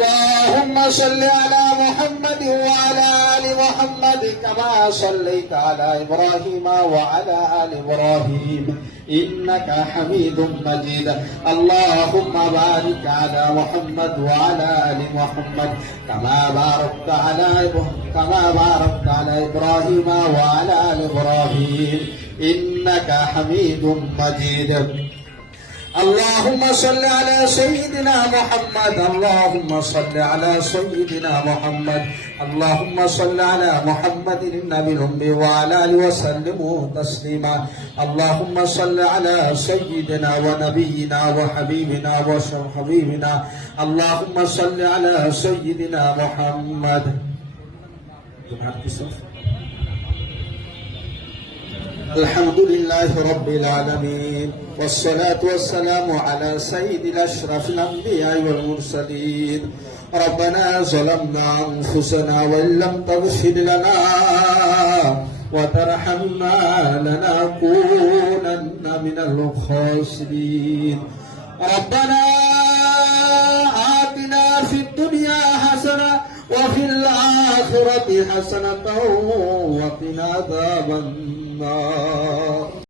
اللهم صل على محمد وعلى آل محمد كما صليت على إبراهيم وعلى آل إبراهيم إنك حميد مجيد. اللهم بارك على محمد وعلى آل محمد كما باركت على إبراهيم وعلى آل إبراهيم إنك حميد مجيد. اللهم صل على سيدنا محمد. اللهم صل على سيدنا محمد. اللهم صل على محمد النبي الأمي وعلى آله وسلم تسليما. اللهم صل على سيدنا ونبينا وحبيبنا وحبيبنا. اللهم صل على سيدنا محمد. الحمد لله رب العالمين والصلاة والسلام على سيد الأشرف الأنبياء والمرسلين. ربنا ظلمنا أنفسنا وإن لم تغفر لنا وترحمنا لنكونن من الخاسرين. ربنا آتنا في الدنيا حسنة وفي الآخرة حسنة وقنا عذاب النار.